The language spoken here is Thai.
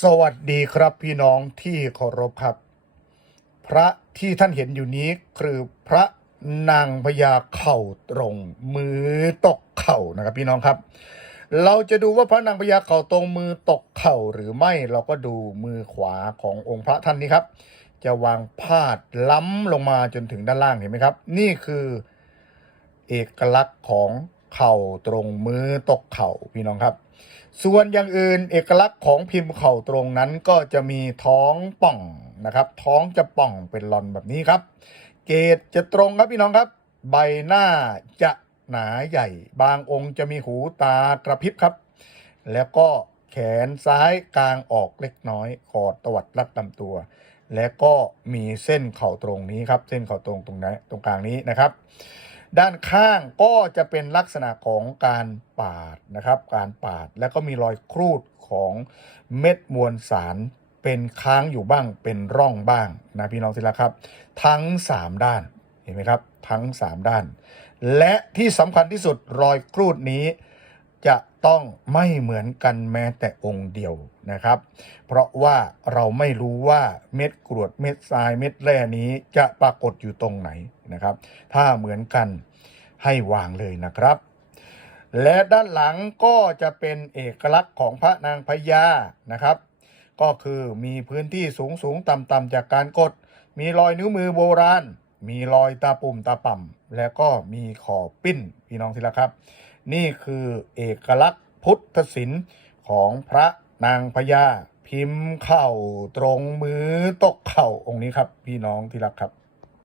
สวัสดีครับพี่น้องที่เคารพครับ พระที่ท่านเห็นอยู่นี้คือพระนางพญาเข่าตรง มือตกเข่านะครับพี่น้องครับ เราจะดูว่าพระนางพญาเข่าตรงมือตกเข่าหรือไม่เราก็ดูมือขวาขององค์พระท่านนี้ครับ จะวางพาดล้ำลงมาจนถึงด้านล่างเห็นไหมครับ นี่คือเอกลักษณ์ของ เข่าตรงมือตกเข่าพี่น้องครับ ส่วนอย่างอื่นเอกลักษณ์ของพิมพ์เข่าตรงนั้นก็จะมีท้องป่องนะครับ ท้องจะป่องเป็นลอนแบบนี้ครับ เกตจะตรงครับพี่น้องครับ ใบหน้าจะหนาใหญ่ บางองค์จะมีหูตากระพริบครับ แล้วก็แขนซ้ายกลางออกเล็กน้อยกอดตวัดรัดลำตัว และก็มีเส้นเข่าตรงนี้ครับ เส้นเข่าตรงตรงนี้ตรงกลางนี้นะครับ ด้านข้างก็จะเป็นลักษณะของการปาดนะครับ การปาดแล้วก็มีรอยครูดของเม็ดมวลสารเป็นค้างอยู่บ้างเป็นร่องบ้างนะพี่น้องที่รักครับ ทั้ง 3 ด้านเห็นไหมครับ ทั้ง 3 ด้าน และที่สำคัญที่สุดรอยครูดนี้ ต้องไม่เหมือนกันแม้แต่องค์เดียวนะครับ เพราะว่าเราไม่รู้ว่าเม็ดกรวดเม็ดทรายเม็ดแร่นี้จะปรากฏอยู่ตรงไหนนะครับ ถ้าเหมือนกันให้วางเลยนะครับ และด้านหลังก็จะเป็นเอกลักษณ์ของพระนางพญานะครับ ก็คือมีพื้นที่สูงสูงต่ำต่ำจากการกด มีรอยนิ้วมือโบราณ มีรอยตาปุ่มตาป่ำและก็มีขอปิ้นพี่น้องที่ละครับ นี่คือเอกลักษณ์พุทธศิลป์ของพระนางพญาพิมพ์เข่าตรงมือตกเข่าองค์นี้ครับ พี่น้องที่รักครับ